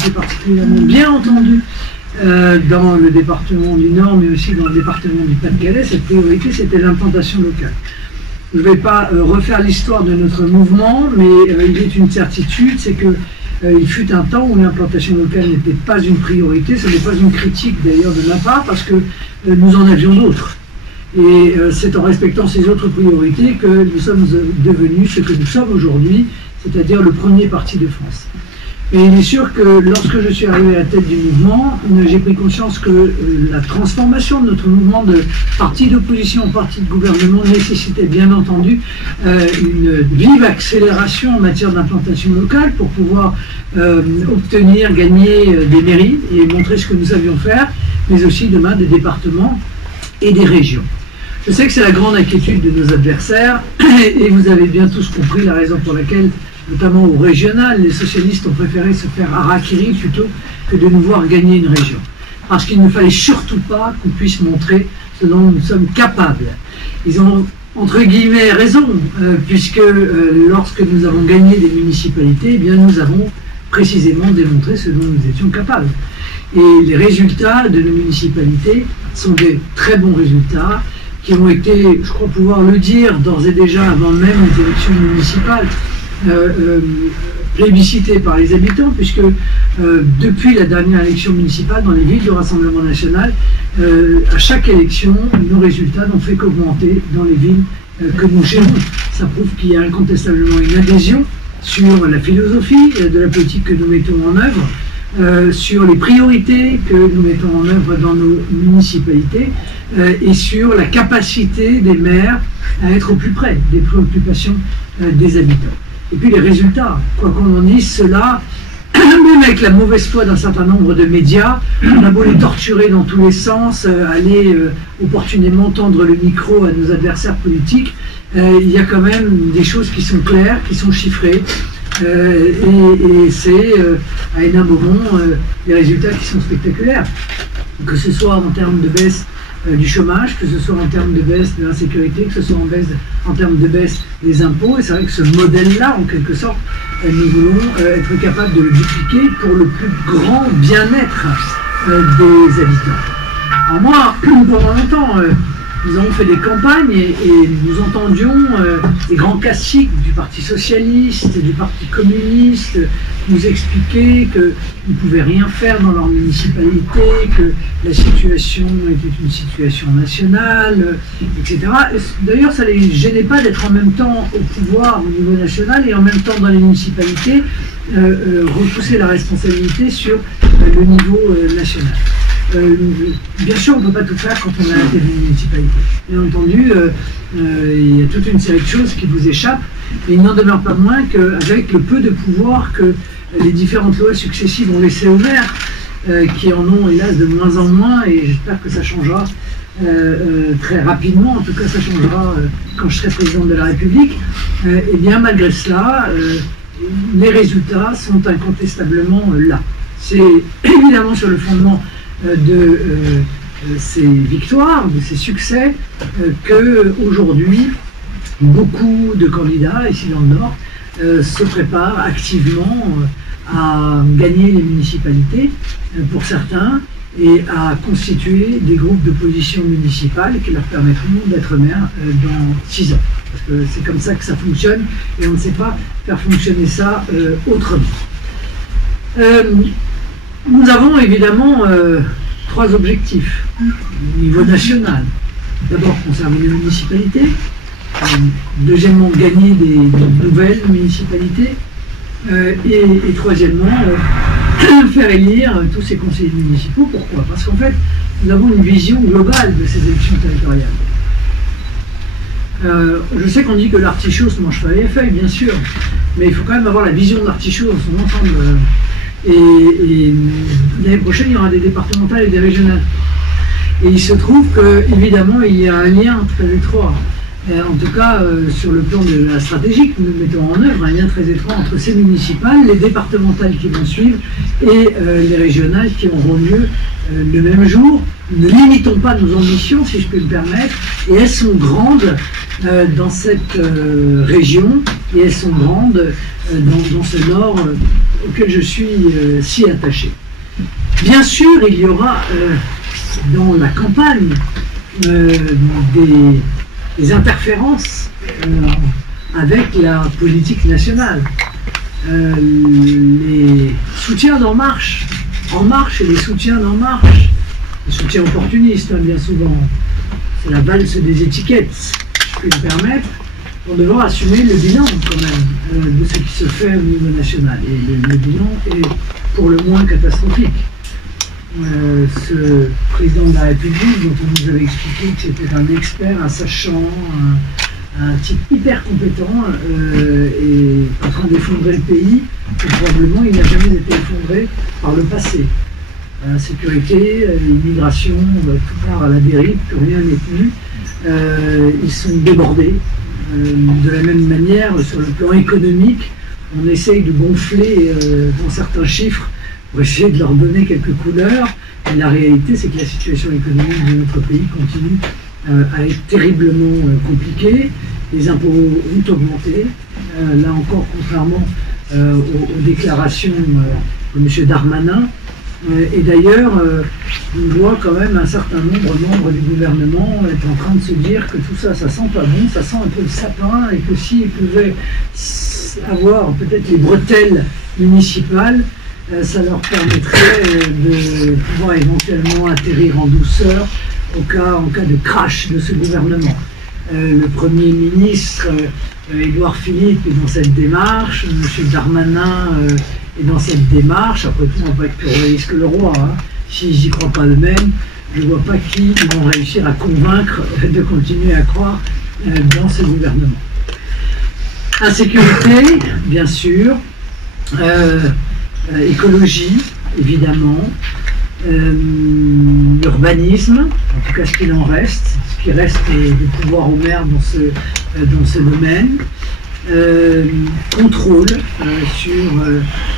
été particulièrement bien entendue dans le département du Nord, mais aussi dans le département du Pas-de-Calais. Cette priorité, c'était l'implantation locale. Je ne vais pas refaire l'histoire de notre mouvement, mais il est une certitude, c'est que il fut un temps où l'implantation locale n'était pas une priorité. Ce n'est pas une critique d'ailleurs de ma part, parce que nous en avions d'autres. Et c'est en respectant ces autres priorités que nous sommes devenus ce que nous sommes aujourd'hui, c'est-à-dire le premier parti de France. Et il est sûr que lorsque je suis arrivé à la tête du mouvement, j'ai pris conscience que la transformation de notre mouvement de parti d'opposition en parti de gouvernement nécessitait bien entendu une vive accélération en matière d'implantation locale pour pouvoir obtenir, gagner des mairies et montrer ce que nous savions faire, mais aussi demain des départements et des régions. Je sais que c'est la grande inquiétude de nos adversaires et vous avez bien tous compris la raison pour laquelle, notamment au régional, les socialistes ont préféré se faire harakiri plutôt que de nous voir gagner une région. Parce qu'il ne fallait surtout pas qu'on puisse montrer ce dont nous sommes capables. Ils ont, entre guillemets, raison, puisque lorsque nous avons gagné des municipalités, eh bien, nous avons précisément démontré ce dont nous étions capables. Et les résultats de nos municipalités sont des très bons résultats qui ont été, je crois pouvoir le dire, d'ores et déjà avant même les élections municipales, plébiscité par les habitants, puisque depuis la dernière élection municipale dans les villes du Rassemblement national, à chaque élection, nos résultats n'ont fait qu'augmenter dans les villes que nous gérons. Ça prouve qu'il y a incontestablement une adhésion sur la philosophie de la politique que nous mettons en œuvre, sur les priorités que nous mettons en œuvre dans nos municipalités et sur la capacité des maires à être au plus près des préoccupations des habitants. Et puis les résultats, quoi qu'on en dise, cela, même avec la mauvaise foi d'un certain nombre de médias, on a beau les torturer dans tous les sens, aller opportunément tendre le micro à nos adversaires politiques, il y a quand même des choses qui sont claires, qui sont chiffrées, et c'est à un moment des résultats qui sont spectaculaires, que ce soit en termes de baisse du chômage, que ce soit en termes de baisse de l'insécurité, que ce soit en termes de baisse des impôts. Et c'est vrai que ce modèle-là, en quelque sorte, nous voulons être capables de le dupliquer pour le plus grand bien-être des habitants. Alors moi, pendant longtemps, nous avons fait des campagnes et nous entendions les grands classiques du Parti socialiste, du Parti communiste, nous expliquer qu'ils ne pouvaient rien faire dans leur municipalité, que la situation était une situation nationale, etc. D'ailleurs, ça ne les gênait pas d'être en même temps au pouvoir au niveau national et en même temps dans les municipalités, repousser la responsabilité sur le niveau national. Bien sûr, on ne peut pas tout faire quand on a la tête d'une municipalité. Bien entendu, il y a toute une série de choses qui vous échappent, mais il n'en demeure pas moins qu'avec le peu de pouvoir que les différentes lois successives ont laissé aux maires, qui en ont hélas de moins en moins, et j'espère que ça changera très rapidement, en tout cas ça changera quand je serai président de la République, et bien malgré cela, les résultats sont incontestablement là. C'est évidemment sur le fondement de ces victoires, de ces succès, qu'aujourd'hui, beaucoup de candidats ici dans le Nord se préparent activement à gagner les municipalités, pour certains, et à constituer des groupes d'opposition municipale qui leur permettront d'être maires dans 6 ans. Parce que c'est comme ça que ça fonctionne, et on ne sait pas faire fonctionner ça autrement. Nous avons évidemment 3 objectifs au niveau national. D'abord, conserver les municipalités. Deuxièmement, gagner des nouvelles municipalités. Et troisièmement, faire élire tous ces conseillers municipaux. Pourquoi? Parce qu'en fait, nous avons une vision globale de ces élections territoriales. Je sais qu'on dit que l'artichaut ne mange pas les feuilles, bien sûr, mais il faut quand même avoir la vision de l'artichaut dans son ensemble. Et l'année prochaine, il y aura des départementales et des régionales. Et il se trouve qu'évidemment, il y a un lien très étroit, en tout cas sur le plan de la stratégie que nous mettons en œuvre, un lien très étroit entre ces municipales, les départementales qui vont suivre et les régionales qui auront lieu le même jour. Ne limitons pas nos ambitions, si je peux me permettre, et elles sont grandes dans cette région, et elles sont grandes dans ce Nord auquel je suis si attaché. Bien sûr, il y aura dans la campagne des interférences avec la politique nationale. Les soutiens d'En Marche et les soutiens d'En Marche, les soutiens opportunistes, bien souvent, c'est la valse des étiquettes, si je puis me permettre, vont devoir assumer le bilan quand même de ce qui se fait au niveau national. Et le bilan est pour le moins catastrophique. Ce président de la République, dont on nous avait expliqué que c'était un expert, un sachant, un type hyper compétent et en train d'effondrer le pays, et probablement il n'a jamais été effondré par le passé. La sécurité, l'immigration, tout part à la dérive, plus rien n'est tenu. Ils sont débordés. De la même manière, sur le plan économique, on essaye de gonfler dans certains chiffres pour essayer de leur donner quelques couleurs. Et la réalité, c'est que la situation économique de notre pays continue à être terriblement compliquée. Les impôts ont augmenté. Là encore, contrairement aux déclarations de M. Darmanin. Et d'ailleurs, on voit quand même un certain nombre de membres du gouvernement être en train de se dire que tout ça, ça sent pas bon, ça sent un peu le sapin, et que s'ils pouvaient avoir peut-être les bretelles municipales, ça leur permettrait de pouvoir éventuellement atterrir en douceur en cas de crash de ce gouvernement. Le Premier ministre, Édouard Philippe, est dans cette démarche, M. Darmanin est dans cette démarche. Après tout, on ne va pas être plus réaliste que le roi. Hein. S'ils n'y croient pas eux-mêmes, je ne vois pas qui ils vont réussir à convaincre de continuer à croire dans ce gouvernement. Insécurité, bien sûr. Écologie, évidemment. Urbanisme, en tout cas ce qu'il en reste, ce qui reste de pouvoir au maire dans ce domaine. Contrôle sur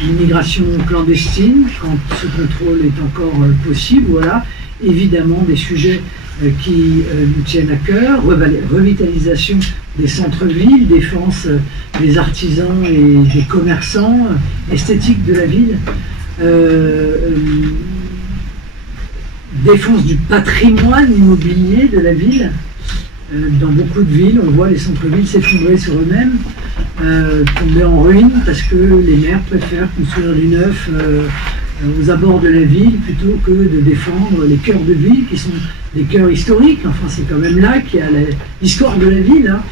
l'immigration clandestine, quand ce contrôle est encore possible. Voilà, évidemment des sujets qui nous tiennent à cœur. Revitalisation des centres-villes, défense des artisans et des commerçants, esthétique de la ville, défense du patrimoine immobilier de la ville. Dans beaucoup de villes, on voit les centres-villes s'effondrer sur eux-mêmes, tomber en ruine, parce que les maires préfèrent construire du neuf aux abords de la ville plutôt que de défendre les cœurs de ville, qui sont des cœurs historiques. Enfin, c'est quand même là qu'il y a l'histoire de la ville. Hein.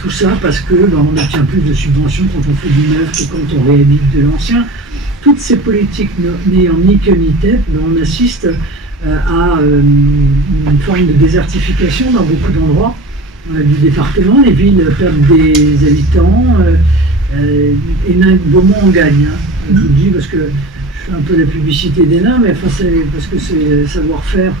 Tout ça parce que on obtient plus de subventions quand on fait du neuf que quand on réhabite de l'ancien. Toutes ces politiques n'ayant ni queue ni tête, on assiste à une forme de désertification dans beaucoup d'endroits du département. Les villes perdent des habitants et Beaumont en gagne. Hein. Je vous le dis parce que je fais un peu la publicité des nains, mais enfin, c'est parce que c'est savoir-faire.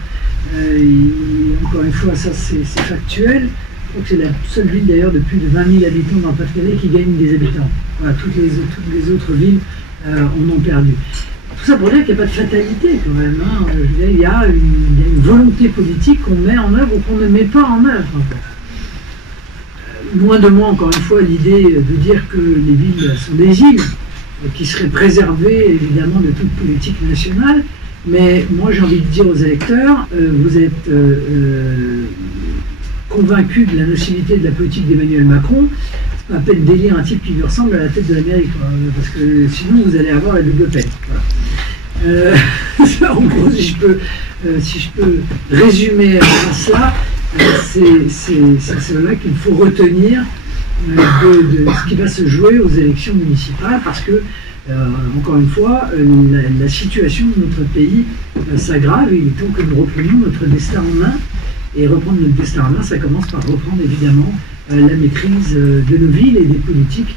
Encore une fois, ça c'est factuel. Je crois que c'est la seule ville d'ailleurs de plus de 20 000 habitants dans le Pas-de-Calais qui gagne des habitants. Voilà, toutes les autres villes en ont perdu. Tout ça pour dire qu'il n'y a pas de fatalité quand même. Hein. Je veux dire, il y a une volonté politique qu'on met en œuvre ou qu'on ne met pas en œuvre. Loin de moi, encore une fois, l'idée de dire que les villes sont des îles qui seraient préservées évidemment de toute politique nationale. Mais moi j'ai envie de dire aux électeurs, vous êtes convaincus de la nocivité de la politique d'Emmanuel Macron. C'est pas à peine d'élire un type qui lui ressemble à la tête de l'Amérique, parce que sinon vous allez avoir la double peine. Voilà. En gros, si je peux résumer ça, c'est cela qu'il faut retenir de ce qui va se jouer aux élections municipales, parce que, encore une fois, la situation de notre pays s'aggrave et il est temps que nous reprenions notre destin en main. Et reprendre notre destin en main, ça commence par reprendre évidemment la maîtrise de nos villes et des politiques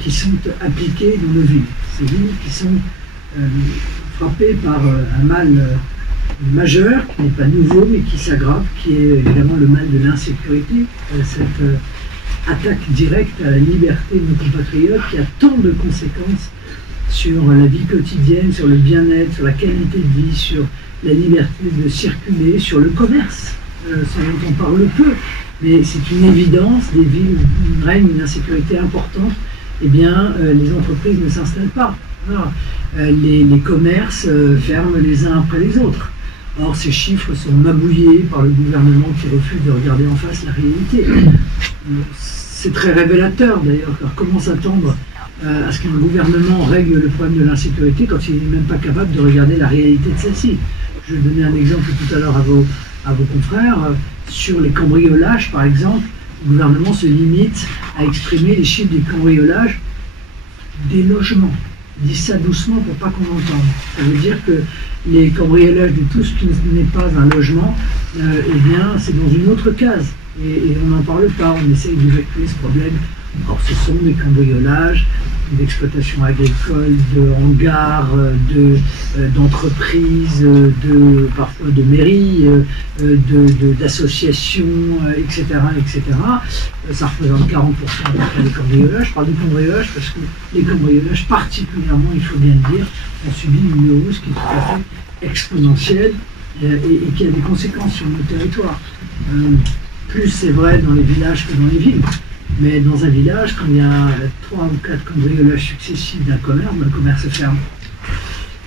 qui sont appliquées dans nos villes. Ces villes qui sont frappées par un mal majeur, qui n'est pas nouveau mais qui s'aggrave, qui est évidemment le mal de l'insécurité, cette attaque directe à la liberté de nos compatriotes qui a tant de conséquences sur la vie quotidienne, sur le bien-être, sur la qualité de vie, sur la liberté de circuler, sur le commerce, ce dont on parle peu, mais c'est une évidence, des villes où règne une insécurité importante, eh bien les entreprises ne s'installent pas. Voilà. Les commerces ferment les uns après les autres. Or, ces chiffres sont mabouillés par le gouvernement qui refuse de regarder en face la réalité. C'est très révélateur d'ailleurs, car comment s'attendre à ce qu'un gouvernement règle le problème de l'insécurité quand il n'est même pas capable de regarder la réalité de celle-ci. Je vais donner un exemple tout à l'heure à vos confrères. Sur les cambriolages, par exemple, le gouvernement se limite à exprimer les chiffres des cambriolages des logements. Il dit ça doucement pour pas qu'on entende. Ça veut dire que les cambriolages de tout ce qui n'est pas un logement, eh bien, c'est dans une autre case. Et on n'en parle pas, on essaye d'évacuer ce problème. Or, ce sont des cambriolages d'exploitation agricole, de hangars, d'entreprises, parfois de mairies, d'associations, etc., etc. Ça représente 40% des cambriolages. Je parle de cambriolage parce que les cambriolages, particulièrement, il faut bien le dire, ont subi une hausse qui est tout à fait exponentielle et qui a des conséquences sur nos territoires. Plus c'est vrai dans les villages que dans les villes. Mais dans un village, quand il y a 3 ou 4 cambriolages successifs d'un commerce, le commerce se ferme.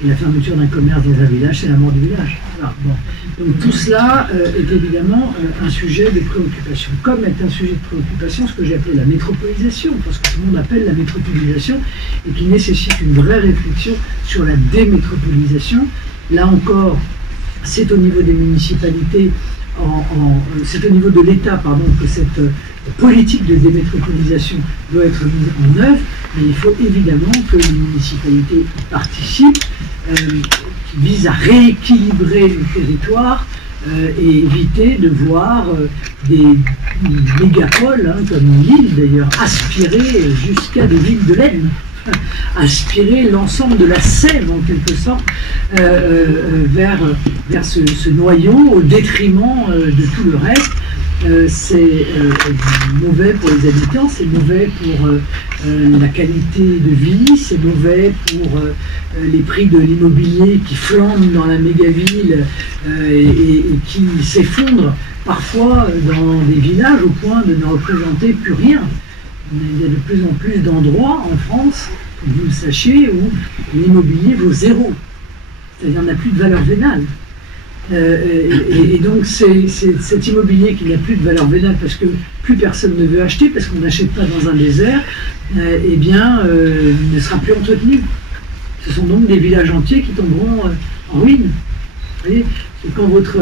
Et la fermeture d'un commerce dans un village, c'est la mort du village. Voilà. Bon. Donc tout cela est évidemment un sujet de préoccupation. Comme est un sujet de préoccupation ce que j'ai appelé la métropolisation, parce que tout le monde appelle la métropolisation, et qui nécessite une vraie réflexion sur la démétropolisation. Là encore, c'est au niveau des municipalités, c'est au niveau de l'État, pardon, que cette politique de démétropolisation doit être mise en œuvre, mais il faut évidemment que les municipalités y participent, qui visent à rééquilibrer le territoire et éviter de voir des mégapoles, comme Lille d'ailleurs, aspirer jusqu'à des villes de laine. Aspirer l'ensemble de la Sève en quelque sorte vers ce noyau au détriment de tout le reste. C'est mauvais pour les habitants, c'est mauvais pour la qualité de vie, c'est mauvais pour les prix de l'immobilier qui flambent dans la mégaville et qui s'effondrent parfois dans des villages au point de ne représenter plus rien. Il y a de plus en plus d'endroits en France, que vous le sachiez, où l'immobilier vaut zéro. C'est-à-dire qu'il n'y a plus de valeur vénale. Et donc cet immobilier qui n'a plus de valeur vénale parce que plus personne ne veut acheter, parce qu'on n'achète pas dans un désert, eh bien, ne sera plus entretenu. Ce sont donc des villages entiers qui tomberont en ruine. Vous voyez, et quand votre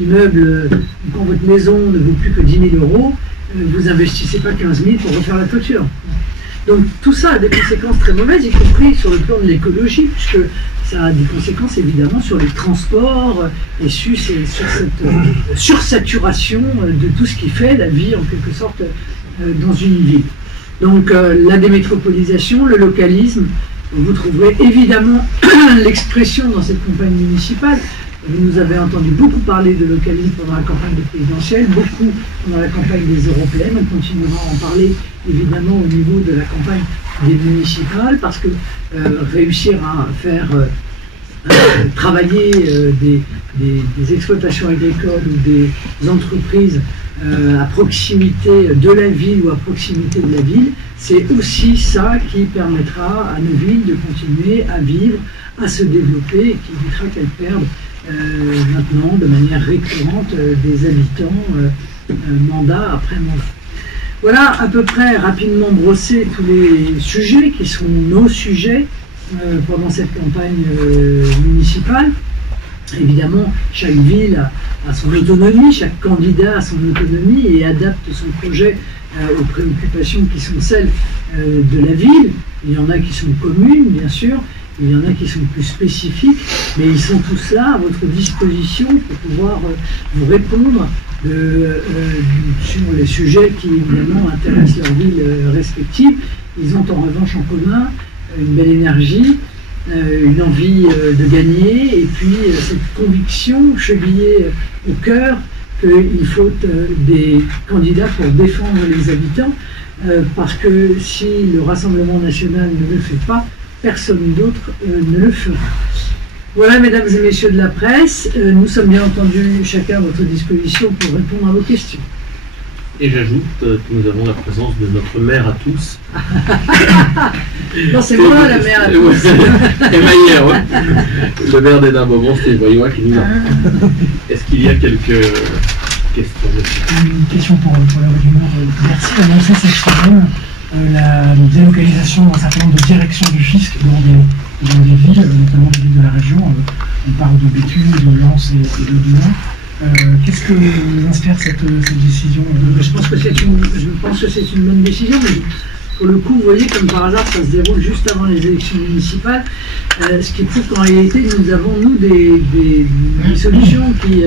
immeuble, quand votre maison ne vaut plus que 10 000 €, vous n'investissez pas 15 000 pour refaire la toiture. Donc tout ça a des conséquences très mauvaises, y compris sur le plan de l'écologie, puisque ça a des conséquences évidemment sur les transports et sur cette sursaturation de tout ce qui fait la vie en quelque sorte dans une ville. Donc la démétropolisation, le localisme, vous trouverez évidemment l'expression dans cette campagne municipale. Vous nous avez entendu beaucoup parler de localisme pendant la campagne présidentielle, beaucoup pendant la campagne des européennes. On continuera à en parler évidemment au niveau de la campagne des municipales, parce que réussir à faire travailler des exploitations agricoles ou des entreprises à proximité de la ville ou à proximité de la ville, c'est aussi ça qui permettra à nos villes de continuer à vivre, à se développer, et qui évitera qu'elles perdent maintenant de manière récurrente des habitants mandat après mandat. Voilà à peu près rapidement brossé tous les sujets qui sont nos sujets pendant cette campagne municipale. Évidemment, chaque ville a son autonomie, chaque candidat a son autonomie et adapte son projet aux préoccupations qui sont celles de la ville. Il y en a qui sont communes, bien sûr, il y en a qui sont plus spécifiques, mais ils sont tous là à votre disposition pour pouvoir vous répondre sur les sujets qui évidemment intéressent leurs villes respectives. Ils ont en revanche en commun une belle énergie, une envie de gagner, et puis cette conviction chevillée au cœur qu'il faut des candidats pour défendre les habitants, parce que si le Rassemblement national ne le fait pas, personne d'autre ne le fera. Voilà, mesdames et messieurs de la presse, nous sommes bien entendu chacun à votre disposition pour répondre à vos questions. Et j'ajoute que nous avons la présence de notre maire à tous. Non, c'est moi la maire à tous. Et Maillère, ouais. Le maire d'Hénin-Beaumont, c'était Voyois qui nous a. Est-ce qu'il y a quelques questions? Une question pour la Voix du Nord. Merci d'annoncer cette semaine la délocalisation d'un certain nombre de directions du fisc dans des villes, notamment des villes de la région. On parle de Béthune, de Lens et de Denain. Qu'est-ce que vous inspire cette décision? Je pense que c'est une bonne décision, mais pour le coup, vous voyez, comme par hasard, ça se déroule juste avant les élections municipales, ce qui prouve qu'en réalité, nous avons, nous, des solutions qui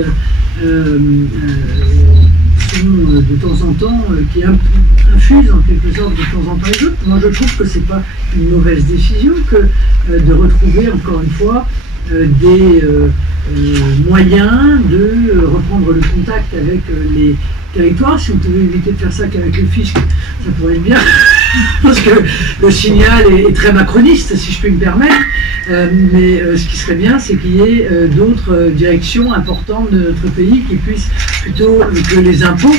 sont de temps en temps, qui infusent en quelque sorte de temps en temps les autres. Moi, je trouve que c'est pas une mauvaise décision que de retrouver, encore une fois, des moyens de reprendre le contact avec les territoires. Si on pouvait éviter de faire ça qu'avec le fisc, ça pourrait être bien, parce que le signal est très macroniste, si je puis me permettre, mais ce qui serait bien, c'est qu'il y ait d'autres directions importantes de notre pays qui puissent, plutôt que les impôts,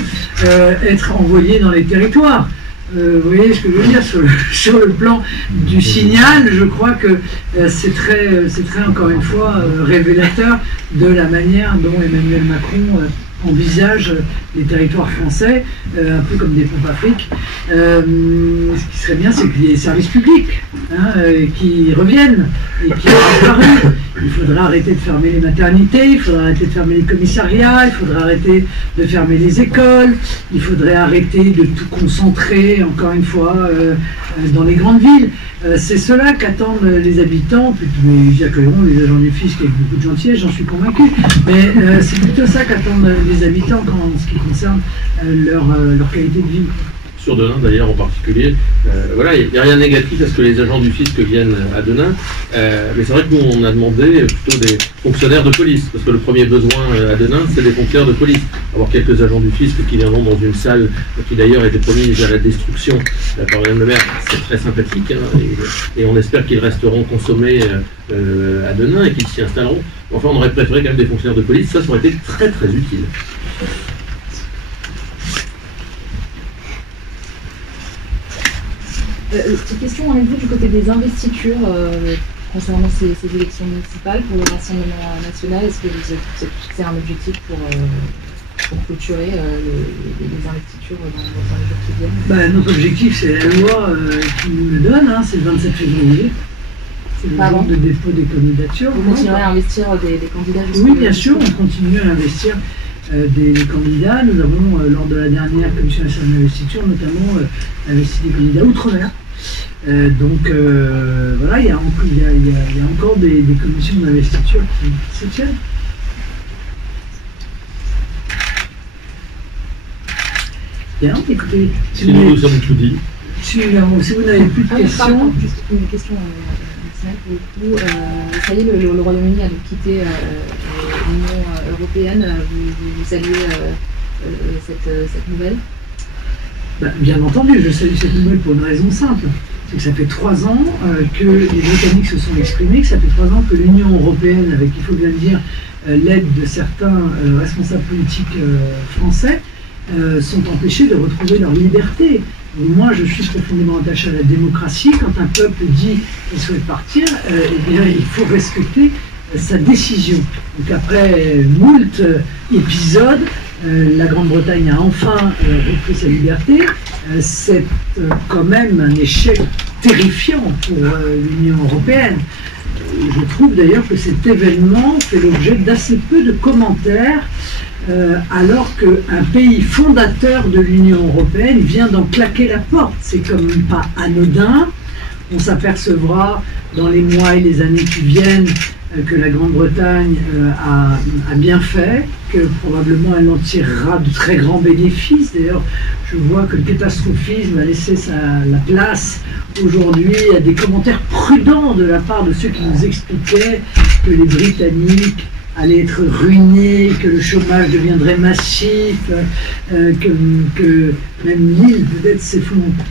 être envoyés dans les territoires. Vous voyez ce que je veux dire, sur le plan du signal, je crois que c'est très encore une fois révélateur de la manière dont Emmanuel Macron envisage les territoires français, un peu comme des pompes Afrique. Ce qui serait bien, c'est qu'il y ait des services publics qui reviennent et qui ont disparu. Il faudra arrêter de fermer les maternités, il faudra arrêter de fermer les commissariats, il faudra arrêter de fermer les écoles, il faudrait arrêter de tout concentrer, encore une fois, dans les grandes villes. C'est cela qu'attendent les habitants, mais ils accueilleront les agents du fisc avec beaucoup de gentillesse, j'en suis convaincu, mais c'est plutôt ça qu'attendent les habitants en ce qui concerne leur qualité de vie. Sur Denain d'ailleurs en particulier, voilà, il n'y a rien de négatif à ce que les agents du fisc viennent à Denain, mais c'est vrai que nous on a demandé plutôt des fonctionnaires de police, parce que le premier besoin à Denain c'est des fonctionnaires de police. Avoir quelques agents du fisc qui viendront dans une salle qui d'ailleurs a été promise à la destruction par Madame le maire, c'est très sympathique, hein, et on espère qu'ils resteront consommés à Denain et qu'ils s'y installeront. Enfin on aurait préféré quand même des fonctionnaires de police, ça aurait été très très utile. Petite question, en êtes-vous du côté des investitures concernant ces élections municipales pour le Rassemblement national? Est-ce que vous êtes fixé un objectif pour clôturer les investitures dans les jours qui viennent? Notre objectif, c'est la loi qui nous le donne, c'est le 27 février. C'est le jour de dépôt des candidatures. Vous continuerez à investir des candidats? Oui, bien sûr, on continue à investir des candidats. Nous avons, lors de la dernière commission nationale d'investiture, notamment investi des candidats outre-mer. Donc voilà, il y a encore des commissions d'investiture qui se tiennent. Bien, écoutez, si nous sommes tout dit. Si vous n'avez plus de questions. Pardon, juste une question pour le coup. Ça y est, le Royaume-Uni a donc quitté l'Union européenne. Vous saluez cette nouvelle? Bien entendu, je salue cette nouvelle pour une raison simple. C'est que ça fait 3 ans que les Britanniques se sont exprimés, que ça fait 3 ans que l'Union européenne, avec, il faut bien le dire, l'aide de certains responsables politiques français, sont empêchés de retrouver leur liberté. Moi, je suis profondément attaché à la démocratie. Quand un peuple dit qu'il souhaite partir, eh bien, il faut respecter sa décision. Donc après moult épisodes, la Grande-Bretagne a enfin repris sa liberté. C'est quand même un échec terrifiant pour l'Union européenne. Je trouve d'ailleurs que cet événement fait l'objet d'assez peu de commentaires, alors qu'un pays fondateur de l'Union européenne vient d'en claquer la porte. C'est quand même pas anodin. On s'apercevra dans les mois et les années qui viennent que la Grande-Bretagne a bien fait, que probablement elle en tirera de très grands bénéfices. D'ailleurs, je vois que le catastrophisme a laissé la place aujourd'hui à des commentaires prudents de la part de ceux qui nous expliquaient que les Britanniques allaient être ruinés, que le chômage deviendrait massif, que même l'île peut-être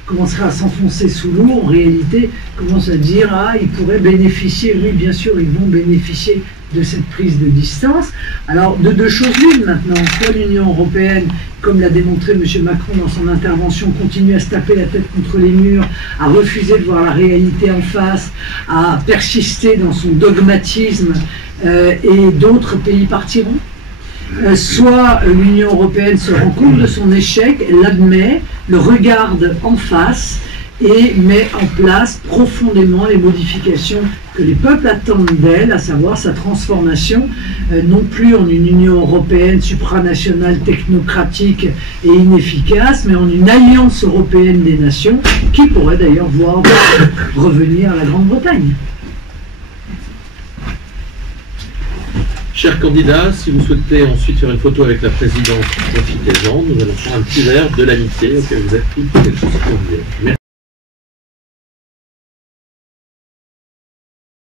commencera à s'enfoncer sous l'eau. En réalité, commence à dire ils pourraient bénéficier. Oui, bien sûr, ils vont bénéficier de cette prise de distance. Alors, de deux choses l'une maintenant, soit l'Union européenne, comme l'a démontré M. Macron dans son intervention, continue à se taper la tête contre les murs, à refuser de voir la réalité en face, à persister dans son dogmatisme, et d'autres pays partiront. Soit l'Union européenne se rend compte de son échec, l'admet, le regarde en face et met en place profondément les modifications que les peuples attendent d'elle, à savoir sa transformation, non plus en une Union européenne supranationale, technocratique et inefficace, mais en une alliance européenne des nations qui pourrait d'ailleurs voir revenir la Grande-Bretagne. Chers candidats, si vous souhaitez ensuite faire une photo avec la présidente, profitez-en. Nous allons prendre un petit verre de l'amitié auquel vous êtes tous quelque chose pour dire. Merci.